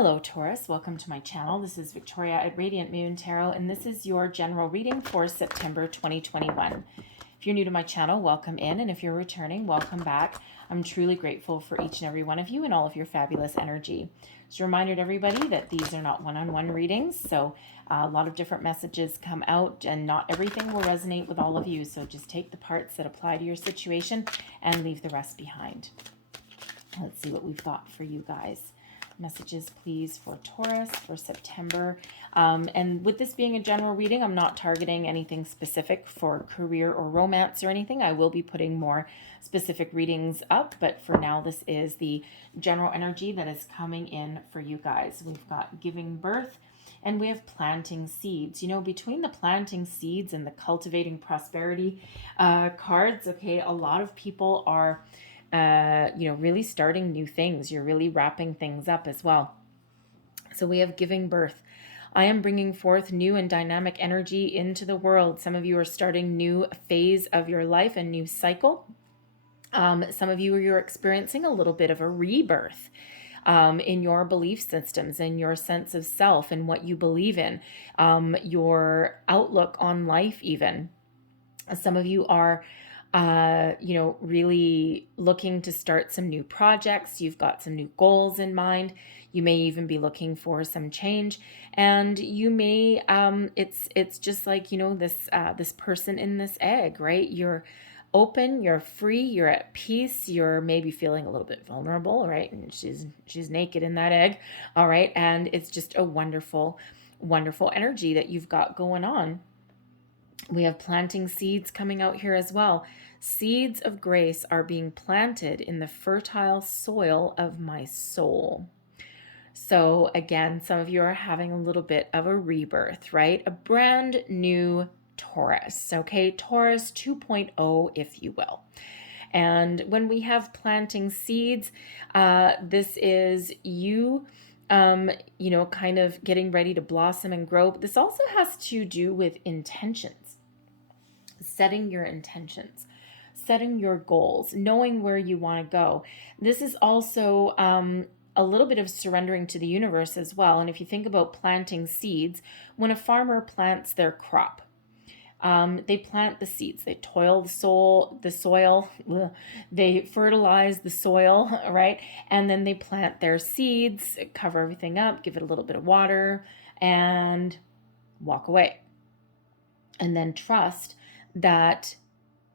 Hello Taurus, welcome to my channel. This is Victoria at Radiant Moon Tarot, and this is your general reading for September 2021. If you're new to my channel, welcome in, and if you're returning, welcome back. I'm truly grateful for each and every one of you and all of your fabulous energy. Just a reminder to everybody that these are not one-on-one readings, so a lot of different messages come out and not everything will resonate with all of you, so just take the parts that apply to your situation and leave the rest behind. Let's see what we've got for you guys. Messages, please, for Taurus for September. And with this being a general reading, I'm not targeting anything specific for career or romance or anything. I will be putting more specific readings up, but for now, this is the general energy that is coming in for you guys. We've got giving birth and we have planting seeds. You know, between the planting seeds and the cultivating prosperity cards, okay, a lot of people are really starting new things. You're really wrapping things up as well. So we have giving birth. I am bringing forth new and dynamic energy into the world. Some of you are starting new phase of your life, a new cycle. Some of you're experiencing a little bit of a rebirth in your belief systems and your sense of self and what you believe in, your outlook on life even. Some of you are really looking to start some new projects. You've got some new goals in mind. You may even be looking for some change, and you may, it's just like, this person in this egg, right? You're open, you're free, you're at peace, you're maybe feeling a little bit vulnerable, right? And she's naked in that egg. All right. And it's just a wonderful, wonderful energy that you've got going on. We have planting seeds coming out here as well. Seeds of grace are being planted in the fertile soil of my soul. So again, some of you are having a little bit of a rebirth, right? A brand new Taurus, okay? Taurus 2.0, if you will. And when we have planting seeds, this is you kind of getting ready to blossom and grow. But this also has to do with intentions, setting your intentions, setting your goals, knowing where you want to go. This is also a little bit of surrendering to the universe as well. And if you think about planting seeds, when a farmer plants their crop, they plant the seeds, they toil the soil, they fertilize the soil, right? And then they plant their seeds, cover everything up, give it a little bit of water, and walk away. And then trust that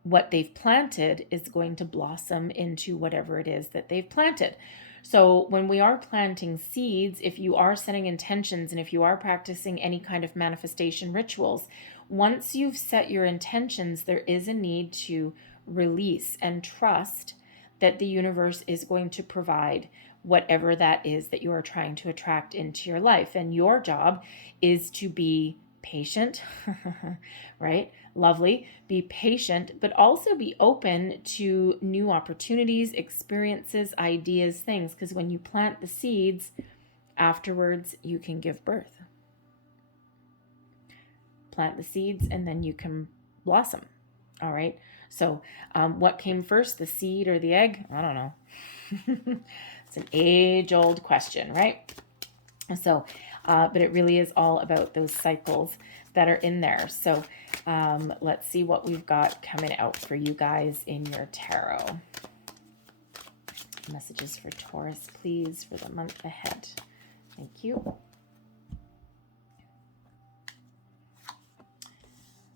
what they've planted is going to blossom into whatever it is that they've planted. So when we are planting seeds, if you are setting intentions and if you are practicing any kind of manifestation rituals, once you've set your intentions, there is a need to release and trust that the universe is going to provide whatever that is that you are trying to attract into your life. And your job is to be patient, right? Lovely. Be patient, but also be open to new opportunities, experiences, ideas, things. Because when you plant the seeds, afterwards you can give birth. Plant the seeds and then you can blossom. All right. So what came first, the seed or the egg? I don't know. It's an age-old question, right? So, but it really is all about those cycles that are in there. So let's see what we've got coming out for you guys in your tarot. Messages for Taurus, please, for the month ahead. Thank you.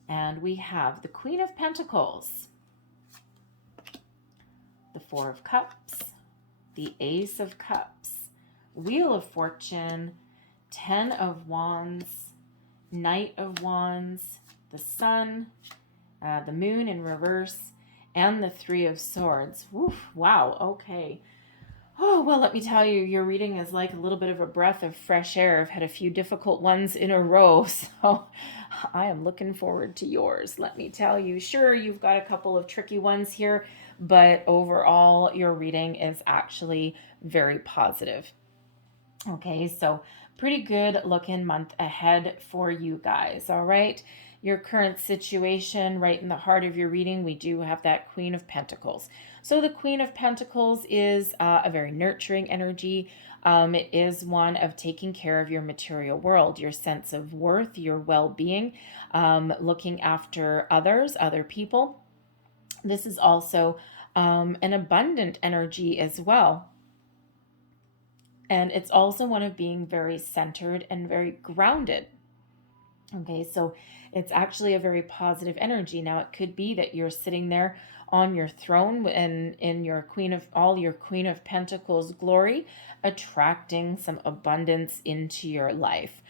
And we have the Queen of Pentacles, the Four of Cups, the Ace of Cups, Wheel of Fortune, 10 of Wands, Knight of Wands, the Sun, the Moon in reverse, and the Three of Swords. Oof, wow, okay. Oh, well, let me tell you, your reading is like a little bit of a breath of fresh air. I've had a few difficult ones in a row, so I am looking forward to yours, let me tell you. Sure, you've got a couple of tricky ones here, but overall, your reading is actually very positive. Okay, so pretty good looking month ahead for you guys, all right? Your current situation, right in the heart of your reading, we do have that Queen of Pentacles. So the Queen of Pentacles is a very nurturing energy, It is one of taking care of your material world, your sense of worth, your well-being, looking after others, other people. This is also an abundant energy as well. And it's also one of being very centered and very grounded. Okay, so it's actually a very positive energy. Now, it could be that you're sitting there on your throne and in your Queen of Pentacles glory, attracting some abundance into your life.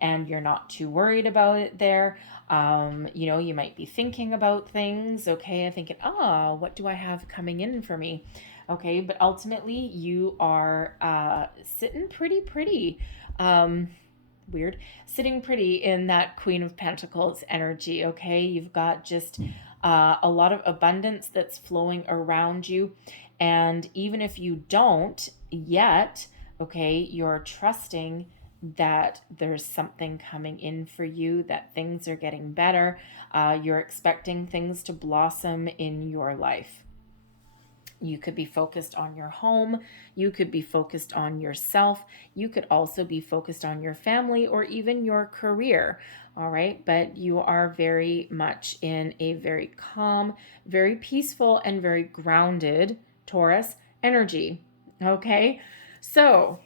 And you're not too worried about it there. You might be thinking about things, okay, and thinking, what do I have coming in for me? Okay, but ultimately you are sitting pretty. Weird, sitting pretty in that Queen of Pentacles energy. Okay, you've got just a lot of abundance that's flowing around you, and even if you don't yet, okay, you're trusting that there's something coming in for you, that things are getting better. You're expecting things to blossom in your life. You could be focused on your home. You could be focused on yourself. You could also be focused on your family or even your career. All right. But you are very much in a very calm, very peaceful, and very grounded Taurus energy. Okay. So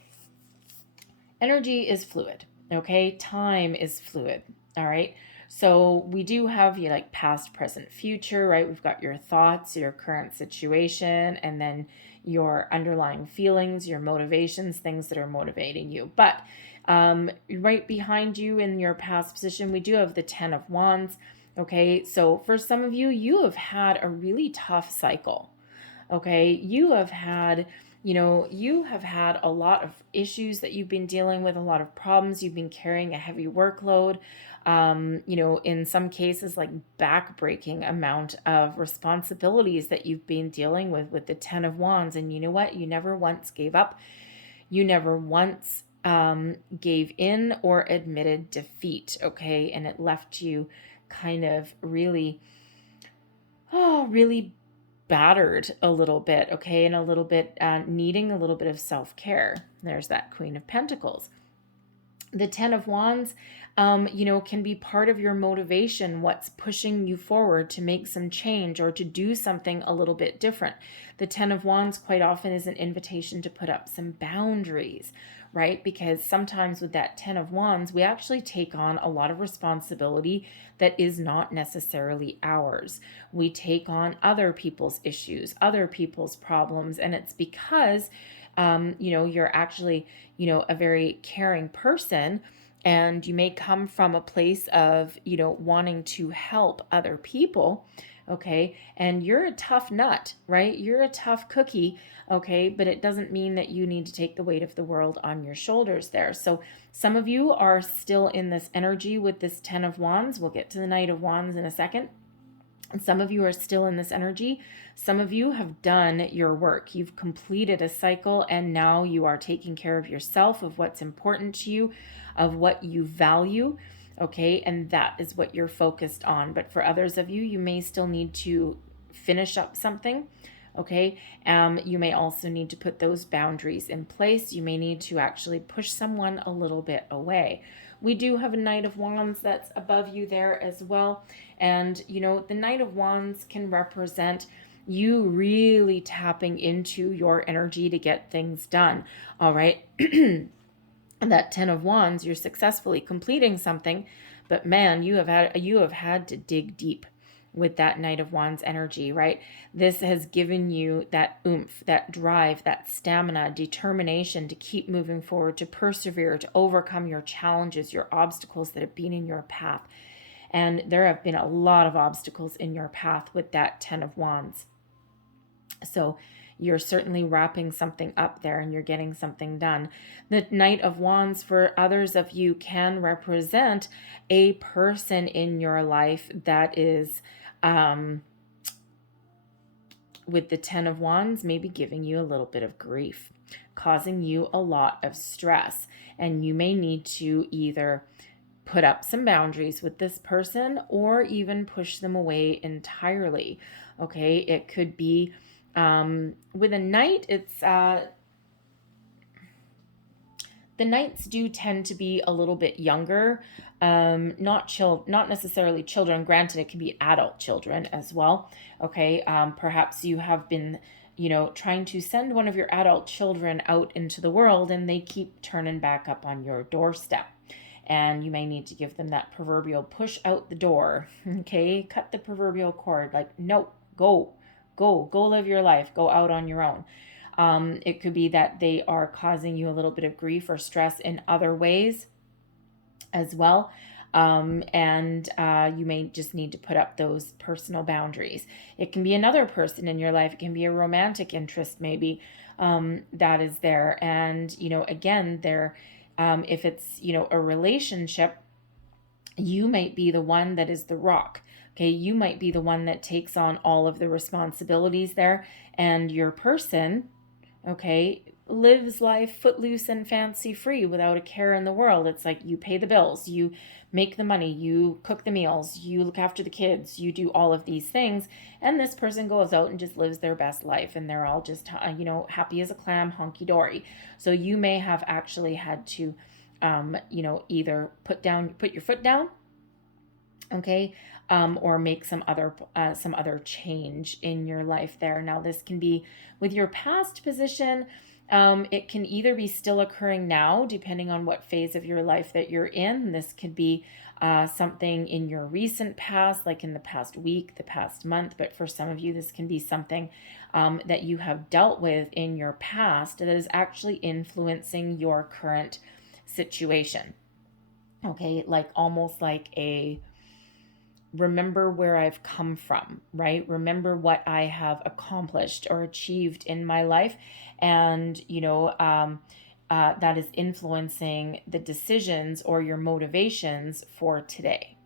energy is fluid. Okay. Time is fluid. All right. So we do have like past, present, future, right? We've got your thoughts, your current situation, and then your underlying feelings, your motivations, things that are motivating you. But right behind you in your past position, we do have the 10 of Wands. Okay, so for some of you, you have had a really tough cycle. Okay, you have had a lot of issues that you've been dealing with, a lot of problems. You've been carrying a heavy workload, in some cases, like back-breaking amount of responsibilities that you've been dealing with the 10 of Wands. And you know what? You never once gave up. You never once gave in or admitted defeat, okay? And it left you kind of really battered a little bit, okay, and a little bit needing a little bit of self-care. There's that Queen of Pentacles. The 10 of Wands, can be part of your motivation, what's pushing you forward to make some change or to do something a little bit different. The 10 of Wands quite often is an invitation to put up some boundaries, right? Because sometimes with that 10 of Wands, we actually take on a lot of responsibility that is not necessarily ours. We take on other people's issues, other people's problems, and it's because you're actually, a very caring person, and you may come from a place of, wanting to help other people. Okay. And you're a tough nut, right? You're a tough cookie. Okay. But it doesn't mean that you need to take the weight of the world on your shoulders there. So some of you are still in this energy with this 10 of Wands. We'll get to the Knight of Wands in a second. And some of you are still in this energy. Some of you have done your work. You've completed a cycle, and now you are taking care of yourself, of what's important to you, of what you value. Okay, and that is what you're focused on. But for others of you, you may still need to finish up something. Okay, you may also need to put those boundaries in place. You may need to actually push someone a little bit away. We do have a Knight of Wands that's above you there as well. And, the Knight of Wands can represent you really tapping into your energy to get things done. All right. That 10 of Wands, you're successfully completing something, but man, you have had to dig deep with that Knight of Wands energy, right? This has given you that oomph, that drive, that stamina, determination to keep moving forward, to persevere, to overcome your challenges, your obstacles that have been in your path. And there have been a lot of obstacles in your path with that 10 of Wands. So you're certainly wrapping something up there and you're getting something done. The Knight of Wands for others of you can represent a person in your life that is, with the 10 of Wands, maybe giving you a little bit of grief, causing you a lot of stress. And you may need to either put up some boundaries with this person or even push them away entirely. Okay, it could be with a Knight, it's The knights do tend to be a little bit younger, not necessarily children. Granted, it can be adult children as well. Okay, perhaps you have been, trying to send one of your adult children out into the world, and they keep turning back up on your doorstep. And you may need to give them that proverbial push out the door. Okay, cut the proverbial cord. Like, no, go live your life. Go out on your own. It could be that they are causing you a little bit of grief or stress in other ways as well. And you may just need to put up those personal boundaries. It can be another person in your life. It can be a romantic interest, maybe, that is there. And, again, if it's, a relationship, you might be the one that is the rock. Okay, you might be the one that takes on all of the responsibilities there, and your person, okay, lives life footloose and fancy free without a care in the world. It's like you pay the bills, you make the money, you cook the meals, you look after the kids, you do all of these things, and this person goes out and just lives their best life, and they're all just, happy as a clam, honky-dory. So you may have actually had to, either put your foot down, okay, or make some other change in your life there. Now, this can be with your past position. It can either be still occurring now, depending on what phase of your life that you're in. This could be something in your recent past, like in the past week, the past month. But for some of you, this can be something that you have dealt with in your past that is actually influencing your current situation. Okay, like almost like a remember where I've come from, right? Remember what I have accomplished or achieved in my life. And, that is influencing the decisions or your motivations for today,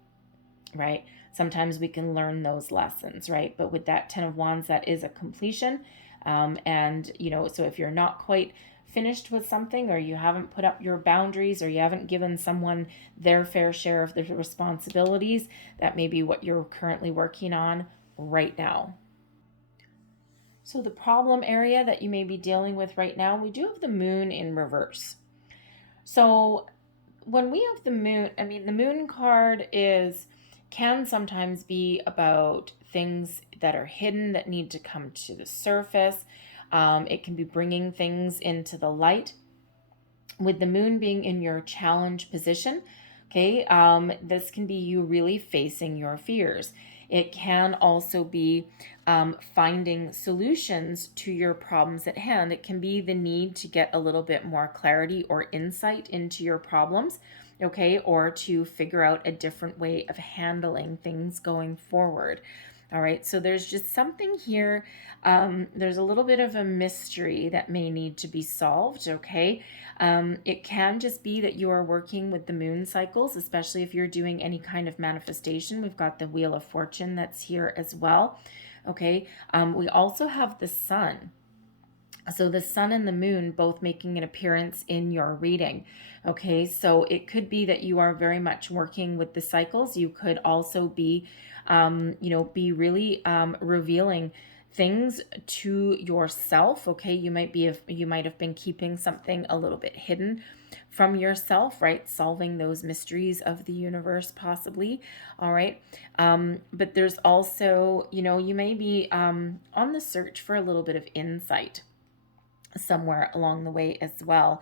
right? Sometimes we can learn those lessons, right? But with that 10 of Wands, that is a completion. And, so if you're not quite finished with something, or you haven't put up your boundaries, or you haven't given someone their fair share of the responsibilities, that may be what you're currently working on right now. So the problem area that you may be dealing with right now, we do have the moon in reverse. So when we have the moon, the moon card can sometimes be about things that are hidden that need to come to the surface. It can be bringing things into the light. With the moon being in your challenge position, okay, this can be you really facing your fears. It can also be finding solutions to your problems at hand. It can be the need to get a little bit more clarity or insight into your problems, okay, or to figure out a different way of handling things going forward. All right, so there's just something here. There's a little bit of a mystery that may need to be solved, okay? It can just be that you are working with the moon cycles, especially if you're doing any kind of manifestation. We've got the Wheel of Fortune that's here as well, okay? We also have the sun. So the sun and the moon both making an appearance in your reading. Okay, so it could be that you are very much working with the cycles. You could also be, be really revealing things to yourself. Okay, you might have been keeping something a little bit hidden from yourself, right? Solving those mysteries of the universe, possibly. All right, but there's also, you may be on the search for a little bit of insight somewhere along the way as well.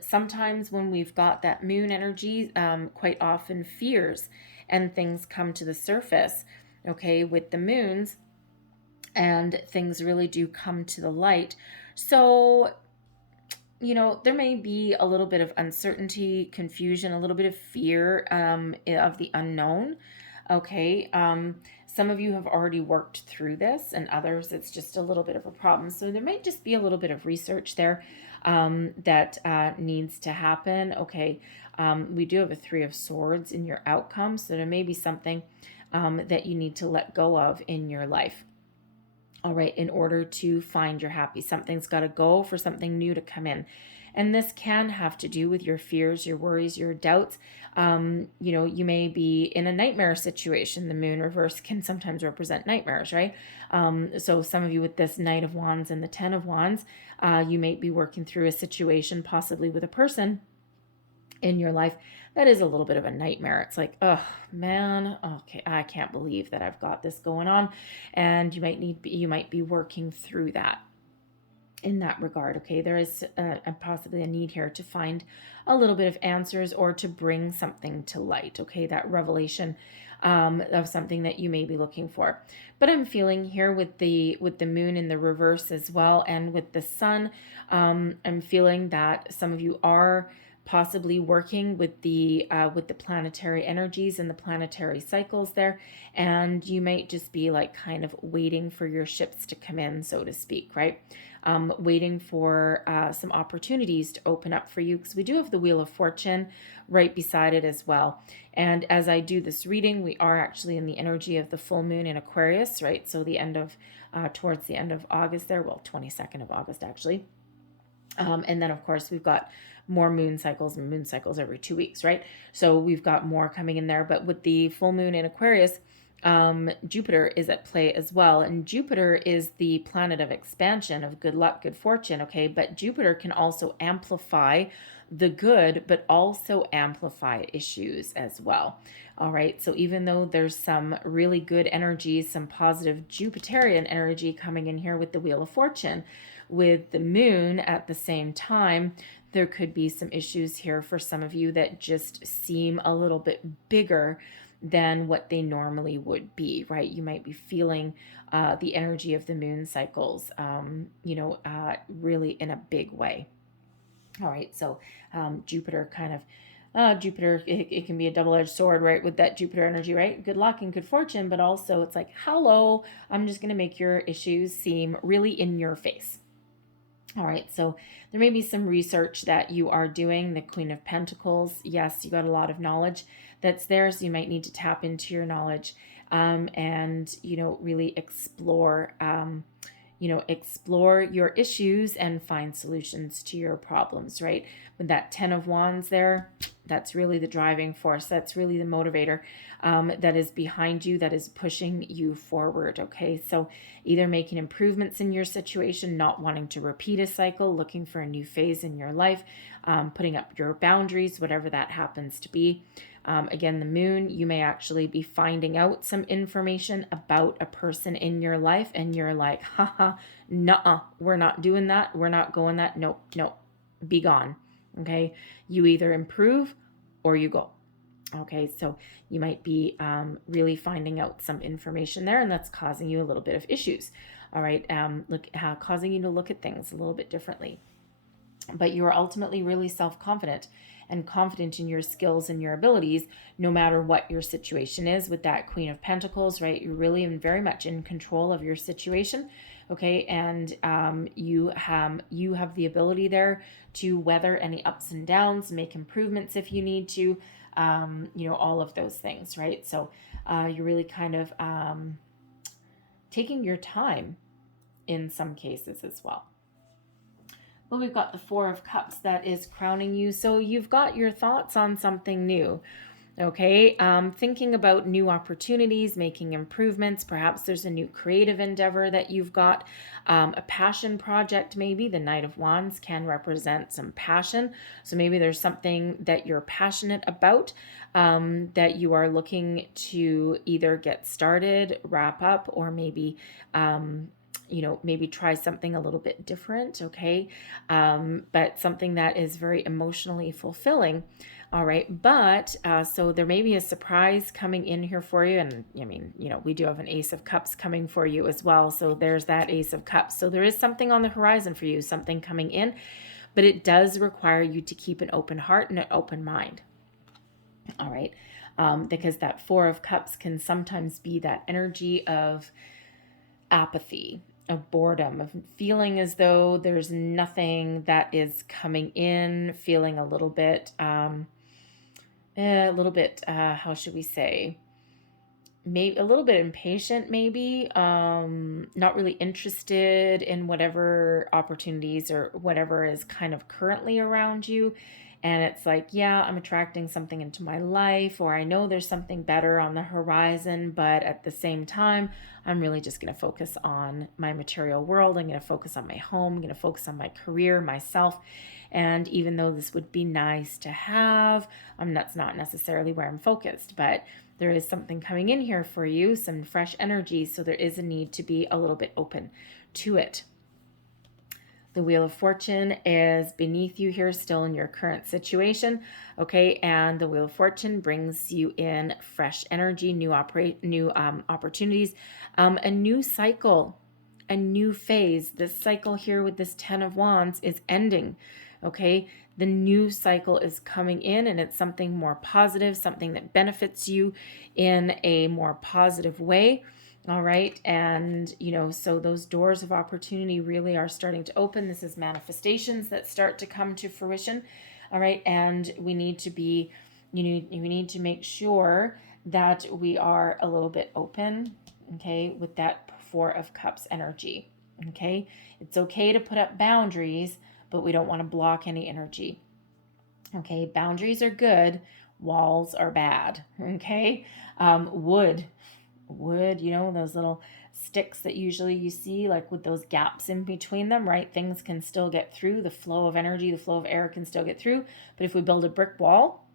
Sometimes when we've got that moon energy, quite often fears and things come to the surface, okay, with the moons, and things really do come to the light. So, there may be a little bit of uncertainty, confusion, a little bit of fear of the unknown, okay. Some of you have already worked through this, and others it's just a little bit of a problem. So there might just be a little bit of research there that needs to happen. Okay, we do have a 3 of Swords in your outcome, so there may be something that you need to let go of in your life. All right, in order to find your happy. Something's got to go for something new to come in. And this can have to do with your fears, your worries, your doubts. You may be in a nightmare situation. The moon reverse can sometimes represent nightmares, right? So some of you with this Knight of Wands and the Ten of Wands, you may be working through a situation, possibly with a person in your life that is a little bit of a nightmare. It's like, oh man, okay, I can't believe that I've got this going on. And you might be working through that in that regard. Okay, there is possibly a need here to find a little bit of answers or to bring something to light. Okay, that revelation of something that you may be looking for. But I'm feeling here with the moon in the reverse as well, and with the sun, I'm feeling that some of you are possibly working with the planetary energies and the planetary cycles there, and you might just be like kind of waiting for your ships to come in, so to speak, right? Waiting for some opportunities to open up for you, because we do have the Wheel of Fortune right beside it as well. And as I do this reading, we are actually in the energy of the full moon in Aquarius, right? So the end of towards the end of August there, well, 22nd of August actually. And then of course we've got more moon cycles and moon cycles every 2 weeks, right? So we've got more coming in there. But with the full moon in Aquarius, Jupiter is at play as well. And Jupiter is the planet of expansion, of good luck, good fortune, okay? But Jupiter can also amplify the good, but also amplify issues as well. All right, so even though there's some really good energy, some positive Jupiterian energy coming in here with the Wheel of Fortune, with the moon at the same time, there could be some issues here for some of you that just seem a little bit bigger than what they normally would be, right? You might be feeling the energy of the moon cycles, really in a big way. All right, so Jupiter kind of, Jupiter, it can be a double-edged sword, right? With that Jupiter energy, right? Good luck and good fortune, but also it's like, hello, I'm just going to make your issues seem really in your face. All right, so there may be some research that you are doing. The Queen of Pentacles, yes, you got a lot of knowledge that's there, so you might need to tap into your knowledge and, really explore, explore your issues and find solutions to your problems, right? With that Ten of Wands there, that's really the driving force. That's really the motivator that is behind you, that is pushing you forward, okay? So either making improvements in your situation, not wanting to repeat a cycle, looking for a new phase in your life, putting up your boundaries, whatever that happens to be. Again, the moon, you may actually be finding out some information about a person in your life, and you're like, haha, nuh-uh, we're not doing that. We're not going that. Nope, be gone. Okay, you either improve or you go. Okay, so you might be really finding out some information there, and that's causing you a little bit of issues. All right, causing you to look at things a little bit differently. But you are ultimately really self-confident and confident in your skills and your abilities, no matter what your situation is. With that Queen of Pentacles, right? You're really very much in control of your situation. Okay, and you have the ability there to weather any ups and downs, make improvements if you need to, all of those things, right? So you're really kind of taking your time in some cases as well. Well, we've got the Four of Cups that is crowning you. So you've got your thoughts on something new. Okay, thinking about new opportunities, making improvements. Perhaps there's a new creative endeavor that you've got, a passion project maybe. The Knight of Wands can represent some passion. So maybe there's something that you're passionate about that you are looking to either get started, wrap up, or maybe maybe try something a little bit different, okay? But something that is very emotionally fulfilling. All right, but so there may be a surprise coming in here for you. And I mean, we do have an Ace of Cups coming for you as well. So there's that Ace of Cups. So there is something on the horizon for you, something coming in, but it does require you to keep an open heart and an open mind. All right, because that Four of Cups can sometimes be that energy of apathy, of boredom, of feeling as though there's nothing that is coming in, feeling a little bit, how should we say, maybe a little bit impatient, maybe not really interested in whatever opportunities or whatever is kind of currently around you. And it's like, yeah, I'm attracting something into my life, or I know there's something better on the horizon, but at the same time, I'm really just going to focus on my material world. I'm going to focus on my home. I'm going to focus on my career, myself. And even though this would be nice to have, that's not necessarily where I'm focused, but there is something coming in here for you, some fresh energy. So there is a need to be a little bit open to it. The Wheel of Fortune is beneath you here, still in your current situation. Okay, and the Wheel of Fortune brings you in fresh energy, new opportunities, a new cycle, a new phase. This cycle here with this 10 of Wands is ending. Okay, the new cycle is coming in, and it's something more positive, something that benefits you in a more positive way. All right. And, so those doors of opportunity really are starting to open. This is manifestations that start to come to fruition. All right. And we need to be, we need to make sure that we are a little bit open. Okay. With that Four of Cups energy. Okay. It's okay to put up boundaries, but we don't want to block any energy. Okay. Boundaries are good. Walls are bad. Okay. Wood, those little sticks that usually you see, like with those gaps in between them, right? Things can still get through. The flow of energy, the flow of air can still get through. But if we build a brick wall,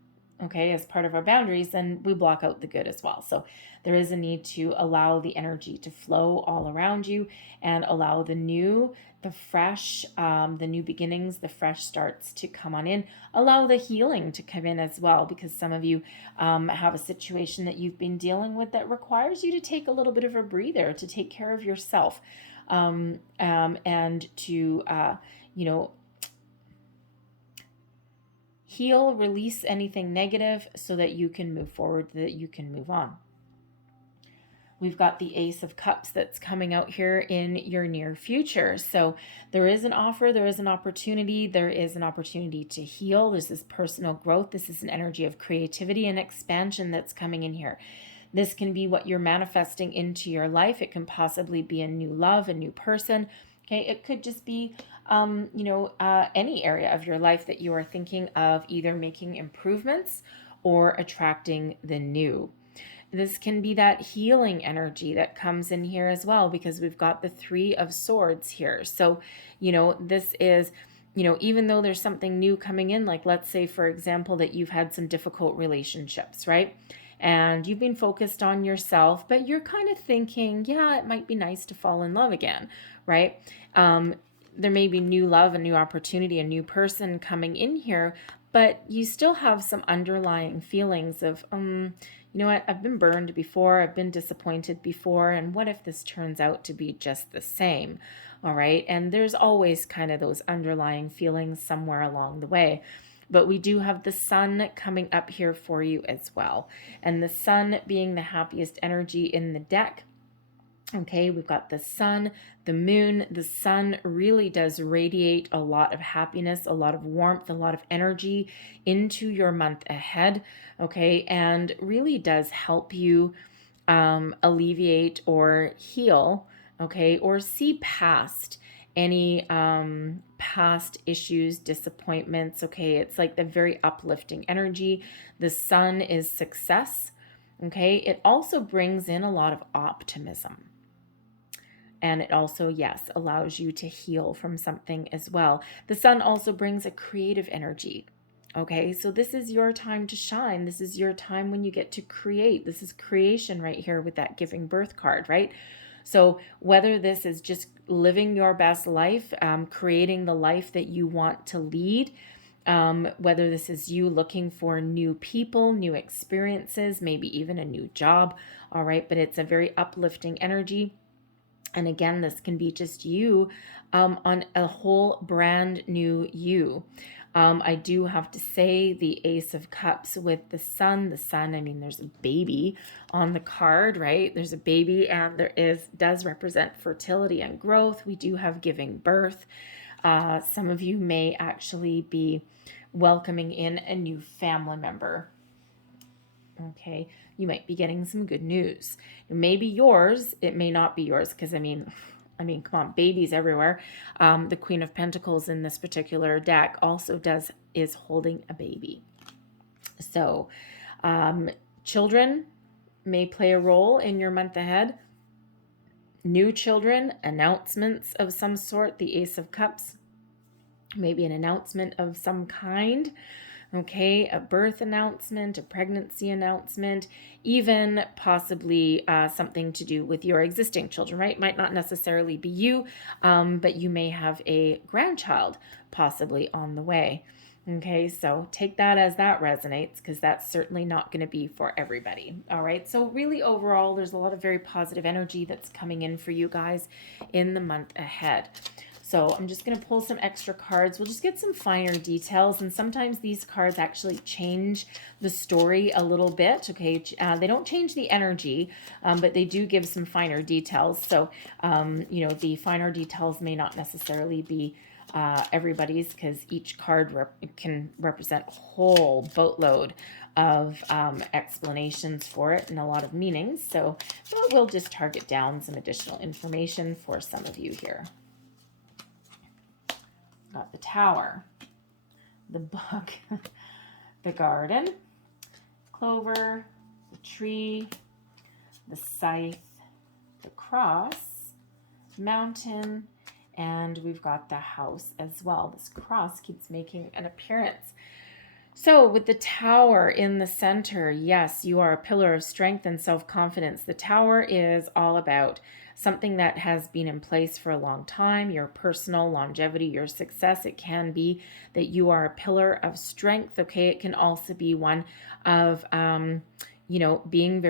okay, as part of our boundaries, then we block out the good as well. So there is a need to allow the energy to flow all around you and allow the new, the fresh, the new beginnings, the fresh starts to come on in. Allow the healing to come in as well, because some of you have a situation that you've been dealing with that requires you to take a little bit of a breather, to take care of yourself, and to, heal, release anything negative so that you can move forward, that you can move on. We've got the Ace of Cups that's coming out here in your near future. So there is an offer, there is an opportunity, there is an opportunity to heal. There's this personal growth. This is an energy of creativity and expansion that's coming in here. This can be what you're manifesting into your life. It can possibly be a new love, a new person. Okay, it could just be, any area of your life that you are thinking of either making improvements or attracting the new. This can be that healing energy that comes in here as well, because we've got the Three of Swords here. So, this is, even though there's something new coming in, like let's say, for example, that you've had some difficult relationships, right? And you've been focused on yourself, but you're kind of thinking, yeah, it might be nice to fall in love again, right? There may be new love, a new opportunity, a new person coming in here, but you still have some underlying feelings of, you know what, I've been burned before, I've been disappointed before, and what if this turns out to be just the same? All right, and there's always kind of those underlying feelings somewhere along the way. But we do have the sun coming up here for you as well. And the sun being the happiest energy in the deck. Okay, we've got the sun, the moon. The sun really does radiate a lot of happiness, a lot of warmth, a lot of energy into your month ahead. Okay, and really does help you alleviate or heal, okay, or see past any past issues, disappointments. Okay, it's like the very uplifting energy. The sun is success. Okay, it also brings in a lot of optimism. And it also, yes, allows you to heal from something as well. The sun also brings a creative energy. Okay, so this is your time to shine. This is your time when you get to create. This is creation right here with that giving birth card, right? So whether this is just living your best life, creating the life that you want to lead, whether this is you looking for new people, new experiences, maybe even a new job, all right? But it's a very uplifting energy. And again, this can be just you on a whole brand new you. I do have to say the Ace of Cups with the sun, I mean, there's a baby on the card, right? There's a baby, and does represent fertility and growth. We do have giving birth. Some of you may actually be welcoming in a new family member. Okay, you might be getting some good news. It may be yours, it may not be yours, because come on, babies everywhere. The Queen of Pentacles in this particular deck also is holding a baby. So, children may play a role in your month ahead. New children, announcements of some sort, the Ace of Cups, maybe an announcement of some kind. Okay, a birth announcement, a pregnancy announcement, even possibly something to do with your existing children, right? Might not necessarily be you, but you may have a grandchild possibly on the way. Okay, so take that as that resonates, because that's certainly not going to be for everybody. All right, so really overall, there's a lot of very positive energy that's coming in for you guys in the month ahead. So I'm just going to pull some extra cards. We'll just get some finer details. And sometimes these cards actually change the story a little bit. Okay, they don't change the energy, but they do give some finer details. So, the finer details may not necessarily be everybody's, because each card can represent a whole boatload of explanations for it and a lot of meanings. So we'll just target down some additional information for some of you here. Got the Tower, the book, the garden, clover, the tree, the scythe, the cross, mountain, and we've got the house as well. This cross keeps making an appearance. So with the Tower in the center, yes, you are a pillar of strength and self-confidence. The Tower is all about something that has been in place for a long time, your personal longevity, your success. It can be that you are a pillar of strength, okay? It can also be one of, being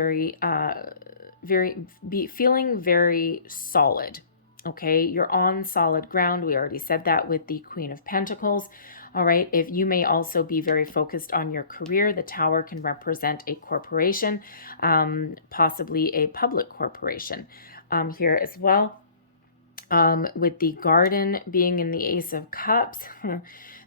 feeling very solid, okay? You're on solid ground. We already said that with the Queen of Pentacles. All right, if you may also be very focused on your career, the Tower can represent a corporation, possibly a public corporation here as well. With the garden being in the Ace of Cups,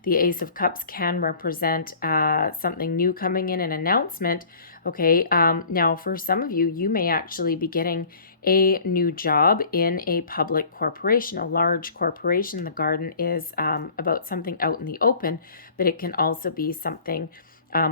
the Ace of Cups can represent something new coming in, an announcement. Okay, now for some of you, you may actually be getting a new job in a public corporation, a large corporation. The garden is about something out in the open, but it can also be something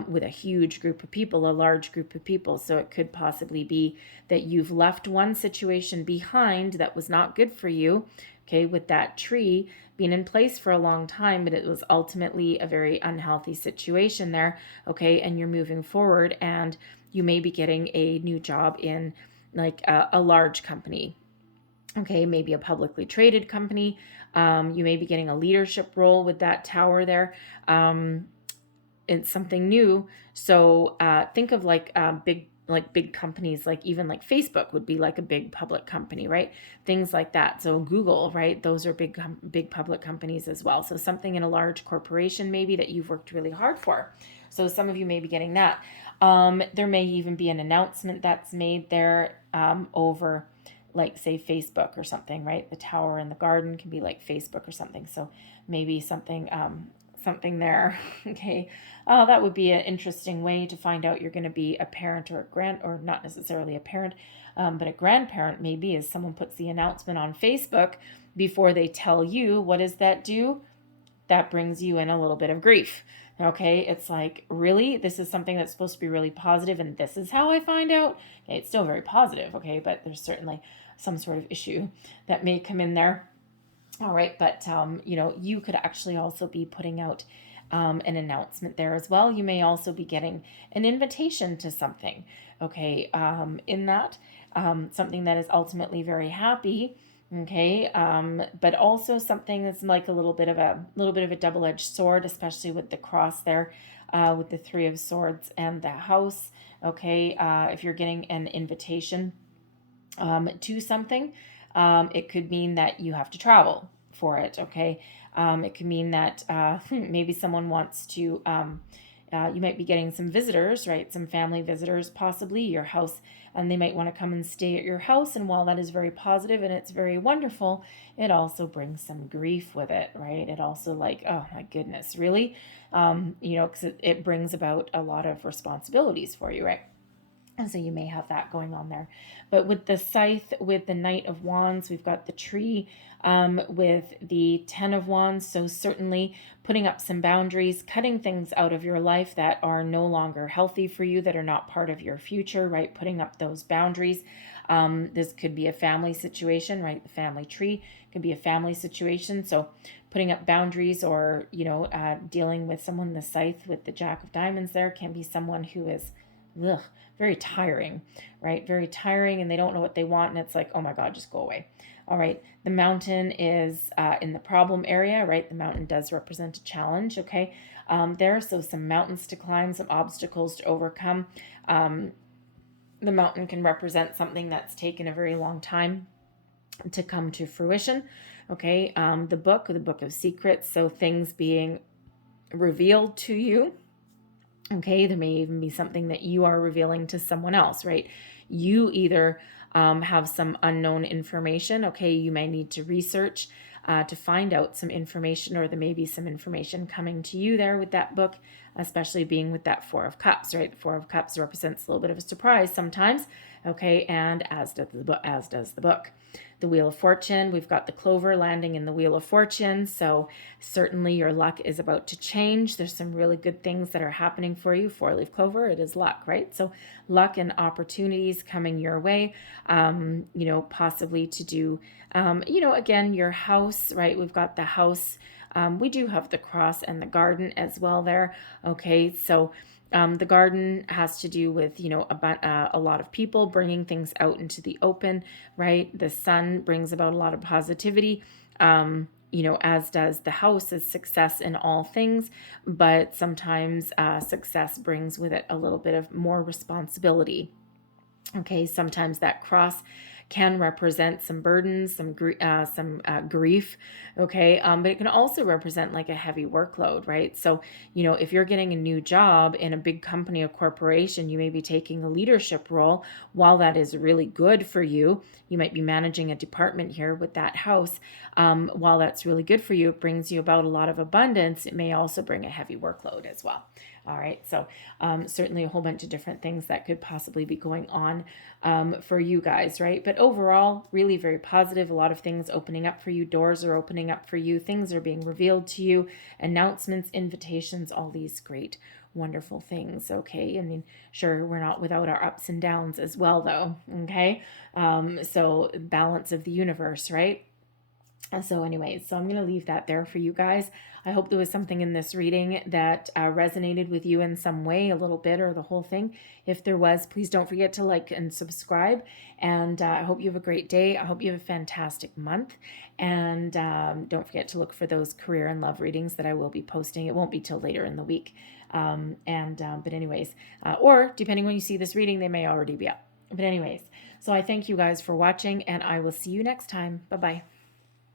with a huge group of people, a large group of people. So it could possibly be that you've left one situation behind that was not good for you, okay, with that tree being in place for a long time, but it was ultimately a very unhealthy situation there, okay, and you're moving forward, and you may be getting a new job in like a large company, okay, maybe a publicly traded company. You may be getting a leadership role with that Tower there. It's something new. So think of like big companies, like even like Facebook would be like a big public company, right? Things like that. So Google, right? Those are big public companies as well. So something in a large corporation maybe that you've worked really hard for. So some of you may be getting that. There may even be an announcement that's made there over, like, say, Facebook or something, right? The Tower in the garden can be like Facebook or something. So maybe something there. Okay. That would be an interesting way to find out you're going to be a parent or or not necessarily a parent, but a grandparent maybe, as someone puts the announcement on Facebook before they tell you. What does that do? That brings you in a little bit of grief. Okay, it's like, really? This is something that's supposed to be really positive, and this is how I find out? Okay, it's still very positive, okay, but there's certainly some sort of issue that may come in there. All right, but, you could actually also be putting out an announcement there as well. You may also be getting an invitation to something, okay, in that, something that is ultimately very happy. Okay, but also something that's like a little bit of a double-edged sword, especially with the cross there, with the Three of Swords and the house. Okay, if you're getting an invitation to something, it could mean that you have to travel for it. Okay, it could mean that maybe someone wants to. You might be getting some visitors, right? Some family visitors, possibly your house, and they might want to come and stay at your house. And while that is very positive and it's very wonderful, it also brings some grief with it, right? It also, like, oh my goodness, really? Because it brings about a lot of responsibilities for you, right? And so you may have that going on there. But with the scythe, with the Knight of Wands, we've got the tree with the Ten of Wands. So certainly putting up some boundaries, cutting things out of your life that are no longer healthy for you, that are not part of your future, right? Putting up those boundaries. This could be a family situation, right? The family tree could be a family situation. So putting up boundaries, or, dealing with someone, the scythe with the Jack of Diamonds there can be someone who is, ugh, very tiring, right? Very tiring, and they don't know what they want, and it's like, oh my God, just go away. All right, the mountain is in the problem area, right? The mountain does represent a challenge, okay? So some mountains to climb, some obstacles to overcome. The mountain can represent something that's taken a very long time to come to fruition, okay? The book of secrets, so things being revealed to you. Okay, there may even be something that you are revealing to someone else, right? You either have some unknown information. Okay, you may need to research to find out some information, or there may be some information coming to you there with that book, especially being with that Four of Cups, right? The Four of Cups represents a little bit of a surprise sometimes, okay, and as does the book. The Wheel of Fortune, we've got the clover landing in the Wheel of Fortune, so certainly your luck is about to change. There's some really good things that are happening for you. Four-leaf clover, it is luck, right? So luck and opportunities coming your way, possibly to do, again, your house, right? We've got the house. We do have the cross and the garden as well there. Okay, so the garden has to do with, a lot of people bringing things out into the open, right? The sun brings about a lot of positivity, as does the house, is success in all things. But sometimes success brings with it a little bit of more responsibility. Okay, sometimes that cross can represent some burdens, some grief, okay, but it can also represent like a heavy workload, right? So, if you're getting a new job in a big company or corporation, you may be taking a leadership role. While that is really good for you, you might be managing a department here with that house. While that's really good for you, it brings you about a lot of abundance. It may also bring a heavy workload as well. All right, so certainly a whole bunch of different things that could possibly be going on for you guys, right? But overall, really very positive. A lot of things opening up for you. Doors are opening up for you. Things are being revealed to you. Announcements, invitations, all these great, wonderful things, okay? I mean, sure, we're not without our ups and downs as well, though, okay? So balance of the universe, right? So anyways, so I'm going to leave that there for you guys. I hope there was something in this reading that resonated with you in some way, a little bit or the whole thing. If there was, please don't forget to like and subscribe. And I hope you have a great day. I hope you have a fantastic month. And don't forget to look for those career and love readings that I will be posting. It won't be till later in the week. But anyways, or depending when you see this reading, they may already be up. But anyways, so I thank you guys for watching, and I will see you next time. Bye-bye.